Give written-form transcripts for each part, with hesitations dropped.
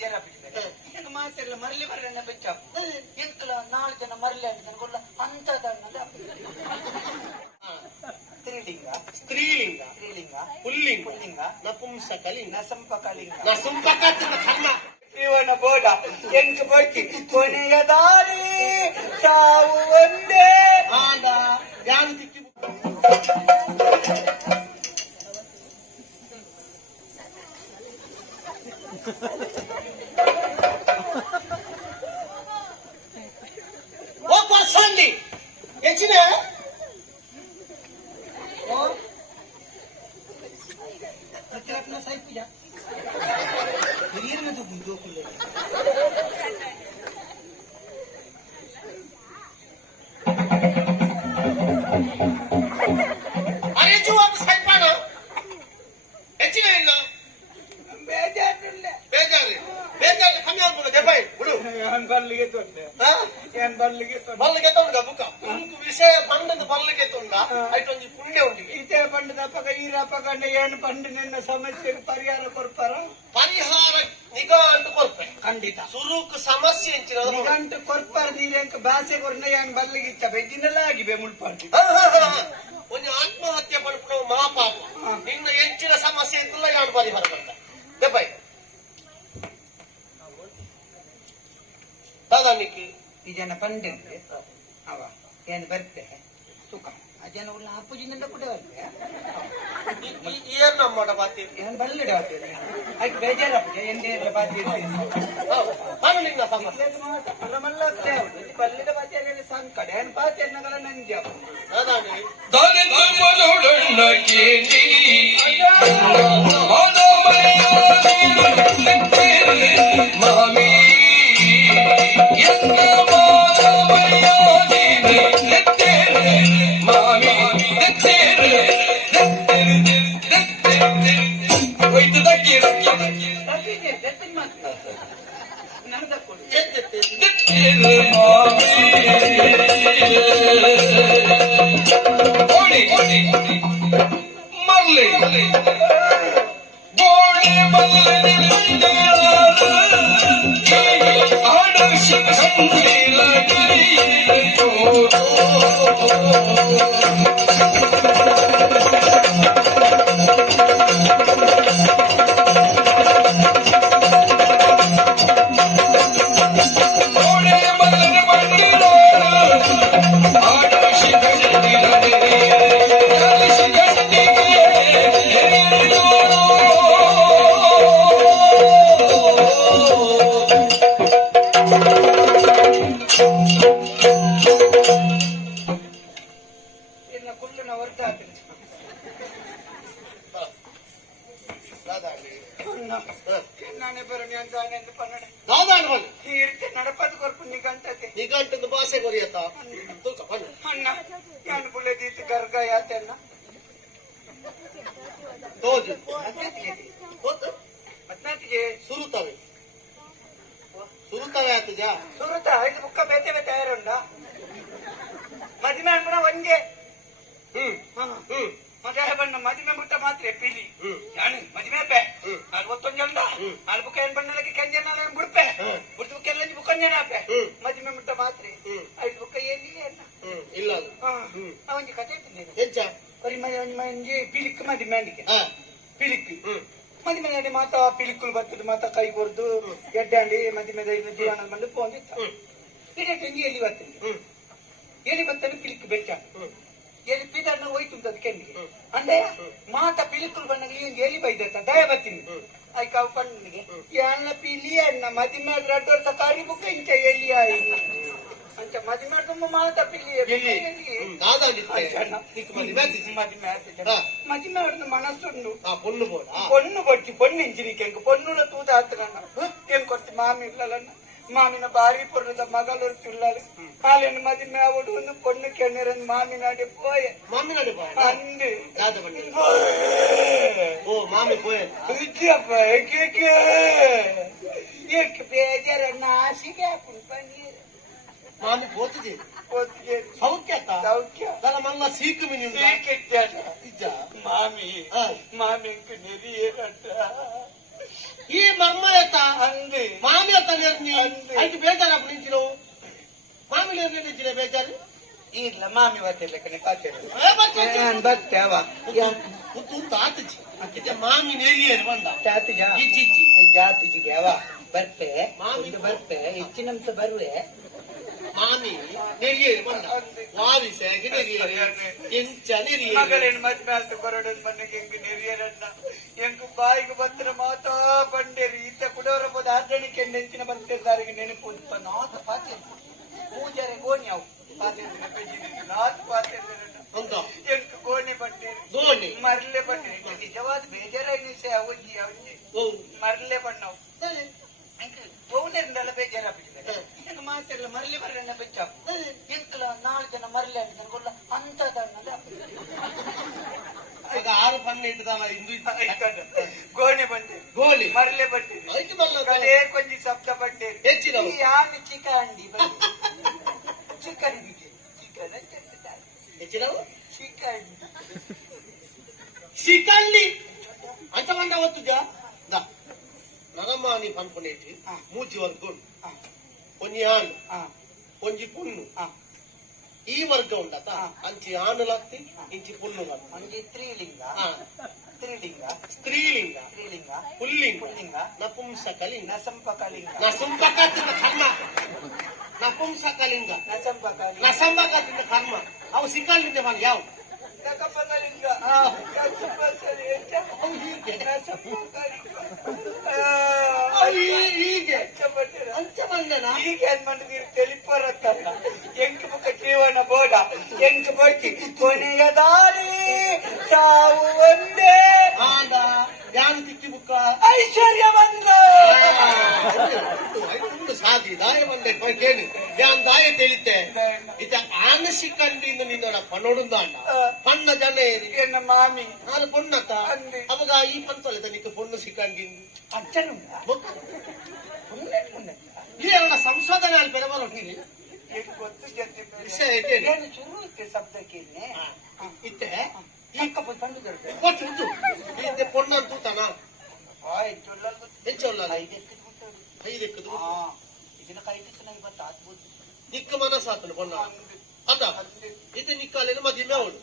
ಬೇಜಾರ ಈಗ ಮಾತೆಲ್ಲ ಮರಳಿ ಬರಣ್ಣ ಬೆಚ್ಚ ಎಂತಲ್ಲ 4 ಜನ ಮರಳಿ ಆಗಿದ್ದಾನೆ ಅಂತದನ್ನೆಲ್ಲ ಸ್ತ್ರೀಲಿಂಗ ಸ್ತ್ರೀಲಿಂಗ ಸ್ತ್ರೀಲಿಂಗ ಪುಲ್ಲಿಂಗ ಪುಲ್ಲಿಂಗ ನಪುಂಸಕಲಿಂಗ ನಸಂಪಕಲಿಂಗ ನಸುಂಪಕತ್ತಿನ ಕರ್ಮ ಜೀವನ ಬೋಡ ಎಂಟು ಬರ್ತಿ ಕೊನೆಯ ದಾರಿ ತಾವು ಒಂದೇ ಆಡ ಧ್ಯಾನ ತಿಕ್ಕಿ ಓ ಪರ್ಸಂಡಿ ಹೆಚ್ಚಿನ अपना साइड पे जा हिरियर में तो जो खुले अरे जो आप साइड पाडो ಹೆಚ್ಚಿನ ಇಲ್ಲ ಬೇಜಾರು ಕಮ್ಮಿ ಆಗ್ಬೋದು ದೆಬ್ಬಾಯಿ ಬಿಡು ಬಲ್ಲಿಗೆ ತೊಂದೆ ಬಲ್ಲಿಗೆ ತೊಂಡ ಬುಕ್ಕ ವಿಷಯ ಬಂಡದ ಬಲ್ಲಿಗೆ ತೊಂಡ ಐಟೊಂದು ಪುಣ್ಯ ಉಂಟಿಗೆ ಇದೇ ಬಂಡದ ಪಗ ಈರ ಪಗಂಡ ಏನು ಬಂಡು ನಿನ್ನ ಸಮಸ್ಯೆಗೆ ಪರಿಹಾರ ಕೊಡ್ತಾರ ಪರಿಹಾರ ನಿಘಂಟು ಕೊರ್ಪೆ ಖಂಡಿತ ಸುರುಕು ಸಮಸ್ಯೆ ಹೆಚ್ಚಿರೋದು ನಿಘಂಟು ಕೊಡ್ಪಾರ ನೀರಂಕ ಭಾಷೆ ಕೊರ್ನ ಏನು ಬಲ್ಲಿಗಿಚ್ಚ ಬೆಜ್ಜಿನೆಲ್ಲ ಆಗಿವೆ ಮುಳ್ಪಾಡಿ ಒಂದು ಆತ್ಮಹತ್ಯೆ ಪಡ್ಕೊಳ್ಳೋ ಮಹಾಪಾಪ ನಿನ್ನ ಹೆಚ್ಚಿನ ಸಮಸ್ಯೆ ಇದ್ದಲ್ಲ ಯಾರು ಪರಿಹಾರ ಬರ್ತಾರೆ ದೆಬ್ಬಾಯಿ ದಾದಾನಿಕ್ಕೆ ಈ ಜನ ಬಂದಿದ್ರೆ ಅವ ಏನು ಬರ್ತೆ ಸುಖ ಆ ಜನ ಉಳ್ಳ ಅಪ್ಪುಜಿನಿಂದ ಕೂಡ ಬರ್ತೆ ಏನ್ ನಮ್ಮ ಬಾತಿ ಏನು ಬಲ್ಲಿಡ ಆಯ್ತು ಬೇಜಾರಪ್ಪ ಎಂದೇ ಬಾತಿ ನಾನು ನಿನ್ನ ಸಮಸ್ಯೆ ಮಲ್ಲ ಬಲ್ಲಿದ ಬಾತಿಯಲ್ಲಿ ಸಂಕಟ ಏನು ಬಾತಿ ಅನ್ನಗಳ ನಂಜ ದಾದಾನಿ ನಡಪದ ಕೊರ್ಪು ನಿಘಂಟತೆ ನಿಘಂಟದ ಭಾಷೆ ಕೊರಿಯತ್ತ ಅಣ್ಣ ಯಾನು ಬುಲೆದೀತು ಗರ್ಗ ಯಾತೆನ್ನ ತೋಜು ಮತ್ನಾತಿಗೆ ಸುರುತ್ತವೆ ಆತಜ ಸುರುತ ಇದು ಬುಕ್ಕ ಬೇತೆ ಬೇತೆ ಯಾರುಂಡ ಮದಿಮೆ ಅನ್ಪುಣ ಒಂಜೆ ಮತ್ತೆ ಬಣ್ಣ ಮದಿಮೆ ಮುಟ್ಟ ಮಾತ್ರ ಪಿಲಿ ಯಾನು ಮದಿಮೆ ಪೆ 41 ಉಂಡ ಅಲ್ಲಿ ಬುಕ್ಕ ಏನ್ ಬಣ್ಣಲಕ್ಕೆ ಕೆಂಜನ ಬುಡ್ಪೆ ಬುಡ್ದು ಬುಕ್ಕ ಎಲ್ಲ ಬುಕ್ಕಂಜನ ಪೆ ಮದಿಮೆ ಮುಟ್ಟ ಮಾತ್ರ ಐದು ಬುಕ್ಕ ಎಲ್ಲಿ ಅನ್ನ ಇಲ್ಲ ಅವನಿಗೆ ಕತೆ ಇರ್ತದೆ ಹೆಚ್ಚ ಬರೀ ಮಂಜಿ ಪಿಲಿಕ್ ಮದಿಮೆ ಅಂಡಿಕೆ ಪಿಲಿಕ್ ಮದಿಮೆ ನಡಿ ಮಾತ ಪಿಲಿಕ್ಕುಲು ಬರ್ತದೆ ಮಾತ ಕೈ ಕೊರ್ದು ಎಡ್ಡಾಂಡಿ ಮದಿಮೆ ಜೀವನ ಬಂದು ಪೋಂದಿತ್ತ ಇಡೀ ತೆಂಗಿ ಎಲ್ಲಿ ಬರ್ತದೆ ಎಲ್ಲಿ ಬರ್ತಾನೆ ಪಿಲಿಕ್ ಬೆಚ್ಚ ಎಲ್ಲಿ ಪಿದಣ್ಣ ಹೋಯ್ತು ಅಂತ ಕೆಂಡಿಗೆ ಅಂದ್ರೆ ಮಾತ ಪಿಲಿಕ್ಕುಲು ಬಣ್ಣಗೆ ಎಲ್ಲಿ ಬೈದತ್ತ ದಯ ಬರ್ತೀನಿ ಆಯ್ಕ ಅವ್ ಕಣ್ಣಿಗೆ ಯಾನ ಪಿಲಿ ಅಣ್ಣ ಮದಿಮೆ ಆದ್ರೆ 2 ವರ್ಷ ಕಾರಿ ಬುಕ್ಕ ಇಂಚ ಎಲ್ಲಿ ಆಯ್ತು ಅಂಚ ಮದಿಮೆ ತುಂಬ ಮಾತ ಪಿಲಿ ಮದಿಮೆ ಆಡಿದ ಮನಸ್ಸುಂಡು ಪೊಣ್ಣು ಕೊಡ್ತಿ ಪೊಣ್ಣು ಇಂಜಿನಿಕೆ ಪೊಣ್ಣುಲ ತೂತ ಹತ್ತಗಣ್ಣ ಏನ್ ಕೊಡ್ತಿ ಮಾಮಿ ಇಲ್ಲಲ್ಲ ಮಾಮಿನ ಬಾರಿ ಪೊಣ್ಣದ ಮಗಳು ಇರ್ತಿಲ್ಲಲ್ಲ ಹಾಲಿನ ಮದಿಮೆ ಆವಡು ಒಂದು ಪೊಣ್ಣು ಕೆಣ್ಣೀರನ್ನು ಮಾಮಿನಾಡಿ ಪೋಯ ಅಂದು ಮಾಮಿ ಪೋಯ ಬೇಜಾರ ನಾಸಿಗೆ ಹಾಕೊಂಡು ಪನ್ನೀರ್ ಮಾಮಿ ಪೋತಿದೆ ಸೌಖ್ಯ ತಲ ಮಲ್ಲ ಸೀಕು ಮಿನಿ ಮಾಮಿ ಮಾಮಿ ನೆರಿಯೇರಂತ ಈ ಮರ್ಮ ಎತ್ತ ಅಂದು ನೆರ್ನಿ ಆಯ್ತು ಬೇಜಾರು ಅಪ್ಪ ನಿಂಚಿನವು ಮಾಮಿ ನೆರ್ನಿ ನಿಂಚಿನ ಬೇಜಾರು ಇಲ್ಲ ಮಾಮಿ ಬರ್ತಿರ್ಲ ಕಣೆ ಕಾತಿರು ಬರ್ತೇವ ತಾತಜಿ ಮಾಮಿ ನೆರಿಯರು ಬಂದ ಜಾತಿಜ ಜಿಜ್ಜಿ ಜಾತಿಜಿಗೆ ಅವ ಬರ್ತೆ ಬರ್ತೆ ಹೆಚ್ಚಿನಂಶ ಬರುವೆ ಮಾಮಿ ನೆರಿಯರು ಬಂದ ವಾವಿಸೆ ನೆರಿಯರು ಎಂಚ ನೆರಿಯರು ಮಗಳೇನು ಮದ್ವೆ ಆಯ್ತು ಬರೋಡನ್ ಮನೆಗೆ ಹೆಂಗ್ ನೆರಿಯರನ್ನ ಹೆಂಗ್ ಬಾಯಿಗೆ ಬಂದ್ರೆ ಮಾತಾ ಬಂಡೇರಿ ಈತ ಕುಡೋರ ಬೋದ ಆರ್ದಣಿಕೆ ನೆಂಚಿನ ಬರ್ತಿದ್ದಾರೆ ನೆನಪು ನಾಥ ಪಾತೆ ಪೂಜಾರೆ ಗೋಣಿ ಅವು ನಾಥ ಪಾತೆ ಎಂಟು ಗೋಣಿ ಬಂಡೇರಿ ಗೋಣಿ ಮರಳೆ ಬಂಡೇರಿ ನಿಜವಾದ ಬೇಜಾರಾಗಿ ಅವಜ್ಜಿ ಅವಜ್ಜಿ ಮರಳೆ ಬಣ್ಣವು ಪೌನರಿಂದೆಲ್ಲ ಬೇಜಾರಾಗ್ಬಿಟ್ಟಿದೆ ಈಗ ಮಾತಿರಲ್ಲ ಮರಳಿ ಬರಣ್ಣ ಬೆಚ್ಚ ಎಂತಲ್ಲ 4 ಜನ ಮರಳಿ ಅಂತ ಗೊಲ್ಲ ಅಂತದನ್ನೆಲ್ಲ ಈಗ 6 ಬಣ್ಣ ಇಟ್ಟದಲ್ಲ ಇಂದು ಗೋಣೆ ಬಂದೆ ಗೋಲಿ ಮರಳೆ ಬಂದೆ ಕಡೆ ಕೊಂಚ ಶಬ್ದ ಬಂದೆ ಹೆಚ್ಚಿನ ಯಾನು ಚಿಕಂಡಿ ಚಿಕನ್ ಚಿಕನ್ ಹೆಚ್ಚಿನವು ಚಿಕನ್ ಸಿಕಲ್ಲಿ ಅಂತ ಬಂದ ಹೊತ್ತುಜ ನರಮಾನಿ ಪನ್ಪುನೇಟಿ ಮೂಜಿ ವರ್ಗ ಒಂಜಿ ಆಣು ಒಂಜಿ ಪುಣ್ಣು ಈ ವರ್ಗ ಉಂಡತ ಅಂಚಿ ಆಣುಲತ್ತಿ ಇಂಚಿ ಪುಣ್ಣು ಒಂಜಿ ಸ್ತ್ರೀಲಿಂಗ ಸ್ತ್ರೀಲಿಂಗ ಸ್ತ್ರೀಲಿಂಗ ಸ್ತ್ರೀಲಿಂಗ ಪುಲ್ಲಿಂಗ ಪುಲ್ಲಿಂಗ ನಪುಂಸಕಲಿಂಗ ನಸಂಪಕಲಿಂಗ ನಸಂಪಕದಿಂದ ಕರ್ಮ ನಪುಂಸಕಲಿಂಗ ನಸಂಪಕಲಿಂಗ ನಸಂಪಕದಿಂದ ಕರ್ಮ ಅವು ಸಿಕ್ಕಲ್ಲಿಂದ ಬಂದ ಯಾವ ನಕಪಕಲಿಂಗ ಹೀಗೆ ಅಂಚಮಂಡನ ಹೀಗೆ ಅನ್ಮಂಡಿದ್ರೆ ತೆಲಿಪರತ್ತಲ್ಲ ಎಂಕ ಮುಖ ಜೀವನ ಬೋಡ ಎಂಕ ಬರ್ತಿ ಕೊನೆಯ ದಾರಿ ತಾವು ಒಂದೇ ಆಂಡ ಯಾನು ತಿಕ್ಕಿ ಬುಕ್ಕ ಐಶ್ವರ್ಯ ಬಂದ ಸಾಧಿ ದಾಯ ಬಂದೆ ಕೇಳಿ ಯಾನ್ ದಾಯ ತಿಳಿತೆ ಇತ ಆನಸಿಕಂಡಿಂದ ನಿನ್ನ ಪನ್ನೊಡುಂದಾಂಡ ಪಣ್ಣ ಜನ ಎನ್ನ ಮಾಮಿ ನಾನು ಪೊನ್ನತ್ತ ಅಂದೆ. ಅವಾಗ ಈ ಪಂತೊಲೆದ ನಿಕ್ಕ ಪೊಣ್ಣು ಸಿಕ್ಕಂಡಿಂದು ಅಜ್ಜನುಂಡ ಈ ಅವನ ಸಂಶೋಧನೆ ಅಲ್ಲಿ ಬೆರಬಲೊಟ್ಟಿನಿ ಗೊತ್ತು ಜಲ್ದಿ ವಿಷಯ ಏಕೇನು ಏನು ಶುರು ಇತ್ತೆ ಶಬ್ದಕ್ಕೆ ಇತ್ತೆ ಅಕ್ಕಪ್ಪ ತಂದು ಕರ್ತೇನೆ ಗೊತ್ತು ಇತ್ತೆ ಪೊಣ್ಣಂತೂ ತನ ಹೆಚ್ಚೊಲ್ಲ ಐದೆಕ್ಕದು ಇದನ್ನ ಕೈಗೆ ಚೆನ್ನಾಗಿ ಬತ್ತ ಆಗ್ಬೋದು ನಿಕ್ಕ ಮನಸ್ಸಾತನು ಪೊಣ್ಣ ಅದ ಇದು ನಿಕ್ಕಲೇನು ಮದಿಮೆ ಅವಳು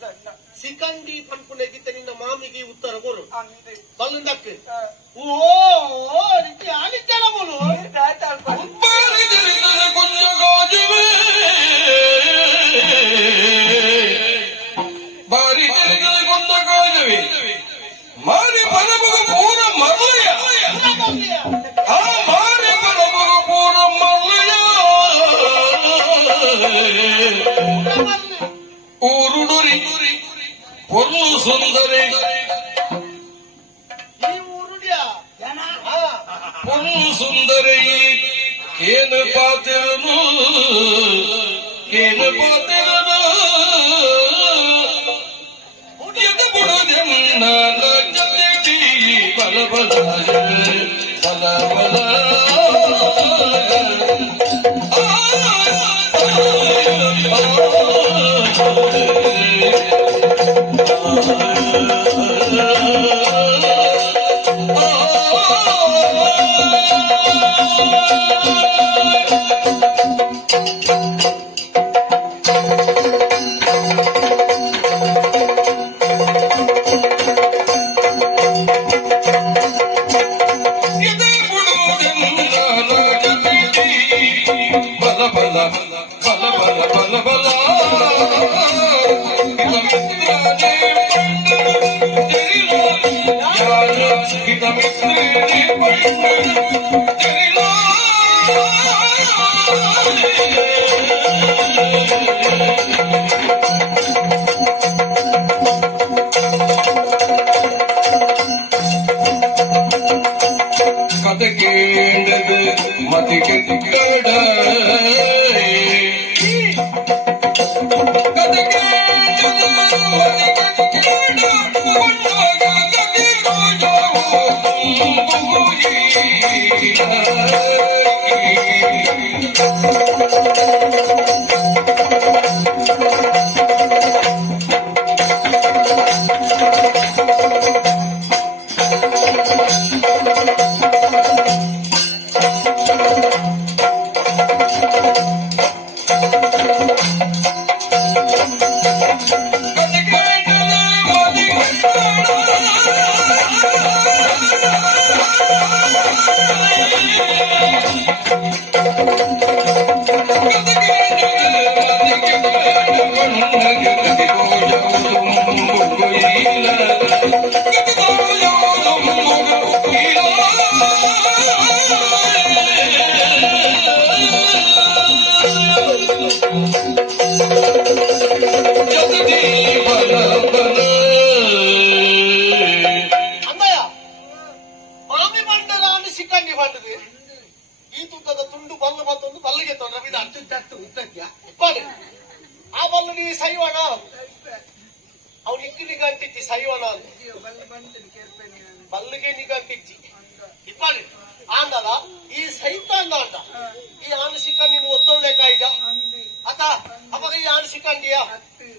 ಸಿಕಂಡಿ ಪನ್ಪುನೆಗಿತ್ತ ನಿನ್ನ ಮಾಮಿಗೆ ಉತ್ತರ ಕೊರು ಬಲ್ಲುಂದಕ್ಕೆ ಓ ರೀತಿ ಆಲಿತ್ಯನ ಮೂಲು ಬಾರಿ ಕೊಂದ ಕಾಜವೇ ಮಾರಿ ಪರಬಗ ಪೂರ ಮರಳಯ ಆ ಮಾರಿ ಪರಬಗ ಪೂರ ಮರಳಯ ಊರುಡುರಿ ಹೊಲ್ಲು ಸುಂದರಿ ಈ ಊರುಡ್ಯಾ ಹೊಲ್ಲು ಸುಂದರಿ ಕೇನು ಪಾತಿರನು ಕೇನು ಪಾತಿರನು ಎದು ಬಿಡುದೆನ್ನ ಜೊತೆ ಬಲ ಬಲ ಬಲ ಬಲ ಕತೆ ಕೇಳದು ಮತಿ ಕೆಟ್ಟ ಕತೆ ಅಮ್ಮಯ್ಯ ಮಾಮಿ ಬಂಡಲ అని ಸಿಕ್ಕಂಡಿ ಬಂಡದು ಈ ತುತ್ತದ ತುಂಡು ಬಲ್ಲು ಮತ್ತೊಂದು ಬಲ್ಲಿಗೆ ತೊಂದ್ರೆ ವಿಧಾನ ಇಪ್ಪಡಿ ಆ ಬಲ್ಲು ನೀವು ಸೈವಣ ಅವ್ನು ಇಕ್ಕಿ ನಿಗಂಟಿಚ್ಚಿ ಸೈವಣ ಅಂತ ಬಲ್ಲಿಗೆ ನಿಗಂಟಿಚ್ಚಿ ಇಪ್ಪಡಿ ಆಂಡಲ ಈ ಸೈತಾಂಡ ಅಂಡ ಈ ಆನೆ ಸಿಕ್ಕಂಡಿ ನೀನು ಒತ್ತೊಳ್ಳೆ ಕಾಯ್ದ ಅತ ಅವಾಗ ಈ ಆನೆ ಸಿಕ್ಕಂಡಿಯ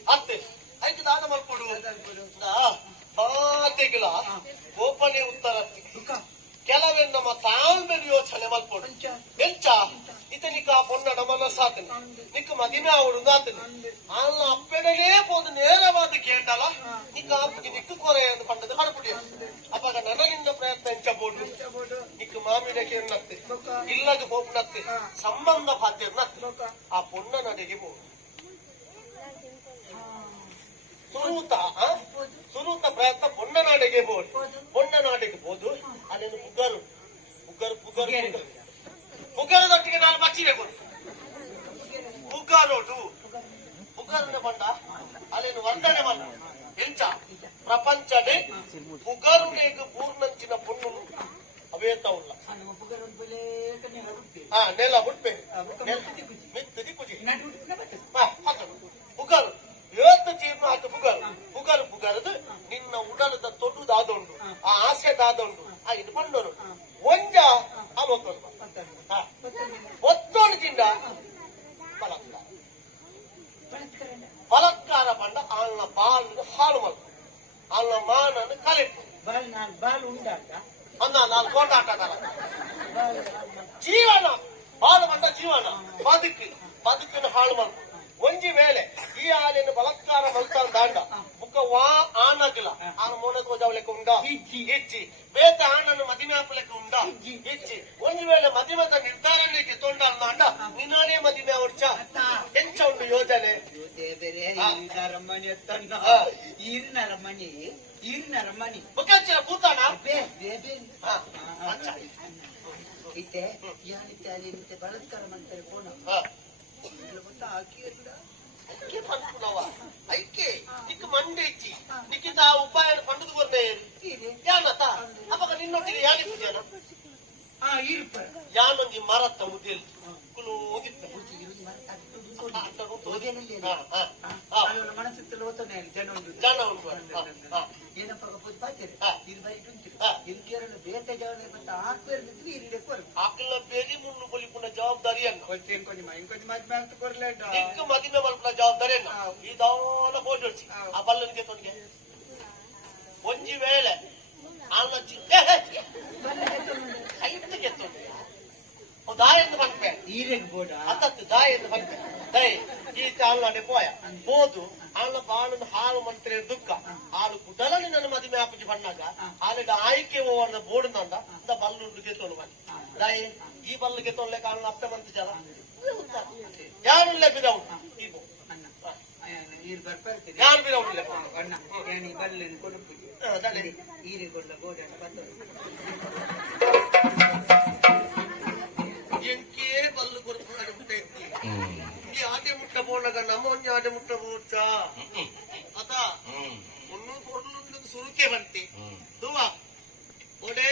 ಅತ್ತೆ ಐದು ದಾದ ಮಲ್ಕೊಡು ಬಾತೆಗಿಲ ಓಪನೆ ಉತ್ತರ ಕೆಲವೇ ನಮ್ಮ ತಾಳ್ಮೆಗೆ ಯೋಚನೆ ಮಲ್ಕೊಡು ಎಂಚ ಇತನಿಕ ಪೊನ್ನಡ ಮನಸ್ಸಾತನೆ ನಿಕ್ಕ ಮದಿಮೆ ಅವಡು ಆತನೆ ಅಲ್ಲ ಅಪ್ಪೆಡಲೇ ಪೋದು ನೇರವಾದ ಕೇಂಡಲ ನಿಕ್ಕ ಅಪ್ಪಗೆ ನಿಕ್ಕ ಕೊರೆ ಎಂದು ಪಂಡದ ಕಡಪುಡಿ ಅಪ್ಪಾಗ ನನಗಿಂದ ಪ್ರಯತ್ನ ಎಂಚಬಹುದು ನಿಕ್ಕ ಮಾಮಿನಕ್ಕೆ ಎನ್ನತ್ತೆ ಇಲ್ಲದ ಹೋಗ್ನತ್ತೆ ಸಂಬಂಧ ಬಾಧ್ಯ ಎನ್ನತ್ತೆ ಆ ಪೊನ್ನ ನಡೆಗೆ ಬೋದು ಸುರೂತ ಪ್ರಯತ್ನ ಪೊನ್ನನಾಡೆಗೆ ಬೋದು ಪೊನ್ನನಾಡೆಗೆ ಬೋದು ಅಲ್ಲೇನು ಪುಗರು ಪುಗರದೊಟ್ಟಿಗೆ ನಾನು ಬಚ್ಚಿದೆ ಬೋದು ಪುಗರನ ಬಂಡ ಅಲ್ಲೇನು ವರ್ಧನೆ ಬಂಡ ಎಂಚ ಪ್ರಪಂಚಡೆ ಪುಗರುಡೆಗೆ ಪೂರ್ಣಂಚಿನ ಪೊನ್ನು ಅವೇತ ಉಳ್ಳ ನೆಲ ಹುಡ್ಪೆ ಮಿತ್ತದಿ ಕುಜಿ ಪುಗರು ಇವತ್ತು ಚೀರ್ನ ಹಾಕಿ ಪುಗರದು ನಿನ್ನ ಉಡಲದ ತೊಡುದಾದುಂಡು ಆ ಆಸೆದಾದುಂಡು ಆ ಇದು ಬಂಡೋರು ಒಂಜ ಅಮೊತ್ತೊಂದು ಒತ್ತೊಂಡಿಂದ ಬಲತ್ಕಾರ ಬಂಡ ಆಲ್ನ ಬಾಲ್ ಹಾಳು ಮಲ್ಪು ಆಲ್ನ ಮಾನನ್ನು ಕಲೆಕ್ಟು ಅಂದ ನಾನು ಕೋಟಾಟಗಾರ ಜೀವನ ಬಾಳು ಬಂಡ ಜೀವನ ಬದುಕಿನ ಹಾಳು ಮಲ್ಪು ಒಂಜಿ ವೇಳೆ ಈ ಆನೆಯನ್ನು ಬಲತ್ಕಾರ ಮಲ್ತಾನ್ ದಾಂಡ ಮುಖ ವಾ ಆನಗಿಲ್ಲ ಆನ ಮೋನದ ಲೆಕ್ಕ ಉಂಡ ಇಚ್ಚಿ ಬೇತ ಆನನ್ನು ಮದಿಮೆ ಹಾಪಲೆಕ್ಕ ಉಂಡ ಇಚ್ಚಿ ಒಂಜಿ ವೇಳೆ ಮದಿಮೆದ ನಿರ್ಧಾರಕ್ಕೆ ತೊಂಡ ಅಂದ ನಿನ್ನಾನೇ ಮದಿಮೆ ಅವರ್ಚ ಎಂಚ ಉಂಡು ಯೋಜನೆ ಮುಖಾಂಚರ ಕೂತಾಣ ಬಲಾತ್ಕಾರ ಮಾಡ್ತಾರೆ ಫೋನ್ ಐಕ್ಯ ಪಂಪುನವ ಐಕ್ಯ ನಿಕ್ಕ ಮಂಡೆ ಇಚ್ಚಿ ನಿಕ್ಕಿದ ಉಪಾಯ ಪಂಡದು ಬರ್ದೆ ಯಾನತ ಅವಾಗ ನಿನ್ನೊಟ್ಟಿಗೆ ಯಾನಿತ್ತು ಜನ ಯಾನೊಂದಿ ಮರತ್ತ ಮುದ್ದಿಲ್ ಕುಲು ಓದಿತ್ತ ಮನಸ್ಸಲ್ಲಿ ಓದ್ತಾನೆ ಜನ ಉಂಟು ಏನಪ್ಪ ಪಾತ್ರೆ ಇದು ಬೈಟ್ ಉಂಟು ಇಲ್ಕೇರಲ್ಲ ಬೇಟೆ ಜವಾನ ಮತ್ತೆ ಹಾಕ್ಬೇರಿದ್ರೆ ಇಲ್ಲಿ ಆಕಲ ಬೇಗಿ ಮುನ್ನು ಕೊಲಿಪುನ ಜವಾಬ್ದಾರಿ ಅನ್ನ ಕೊಂಚ ಮದ್ಮೆ ಅಂತ ಕೊರ್ಲೇಟ ನಿಕ್ಕ ಮದಿಮೆ ಮಲ್ಪುನ ಜವಾಬ್ದಾರಿ ಅನ್ನ ಈ ದಾನ ಬೋಜೋಡ್ಸಿ ಆ ಬಲ್ಲನಿಗೆ ತೊಂದಿಗೆ ಒಂಜಿ ವೇಳೆ ಆನ ಐದಕ್ಕೆ ತೊಂದ್ರೆ ದಾಯಂದು ಬಂದ್ಪೆ ಈರೆಗ್ ಬೋಡ ಅತ್ತತ್ತು ದಾಯಂದು ಬಂದ್ಪೆ ದಯ ಈ ಆಲ್ನಾಡೆ ಪೋಯ ಬೋದು ಆಳ ಬಾಳನ್ನು ಹಾಳು ಮಂತ್ರಿ ದುಃಖ ಹಾಳು ಕುಡಲಲ್ಲಿ ನನ್ನ ಮದುವೆ ಆಪಜಿ ಬಣ್ಣಾಗ ಆಲಿಡ ಆಯ್ಕೆ ಹೋದ ಬೋರ್ಡ್ ನಂದ ಬಲ್ಲು ಗೆತ್ತೋಳು ಬನ್ನಿ ದಯ ಈ ಬಲ್ಲು ಗೆತ್ತೋಳ್ಳೆ ಕಾರಣ ಅಪ್ಪ ಮಂತ್ ಜಲ ಯಾರು ಬಿದವು ಈ ಬೋ ನೀರು ಬರ್ಪರ್ತೀನಿ ಯಾರು ಬಿದವುಳ್ಳೆ ಅಣ್ಣ ಏನಿ ಬಲ್ಲೆನು ಕೊಡುಪುಜಿ ಈರೆ ಕೊಡ್ಲ ಬೋಡ ಬಂದವರು ಎಂಕೇ ಬಲ್ಲು ಕೊಡುಪು ಈ ಆಟೆ ಮುಟ್ಟ ಬೋಣಗ ನಮ್ಮ ಒಂಜಿ ಆಟೆ ಮುಟ್ಟ ಬೋಚ ಅದ ಒಂದು ಸುರುಕೆ ಬಂತಿ ದುವಾ ಒಡೆ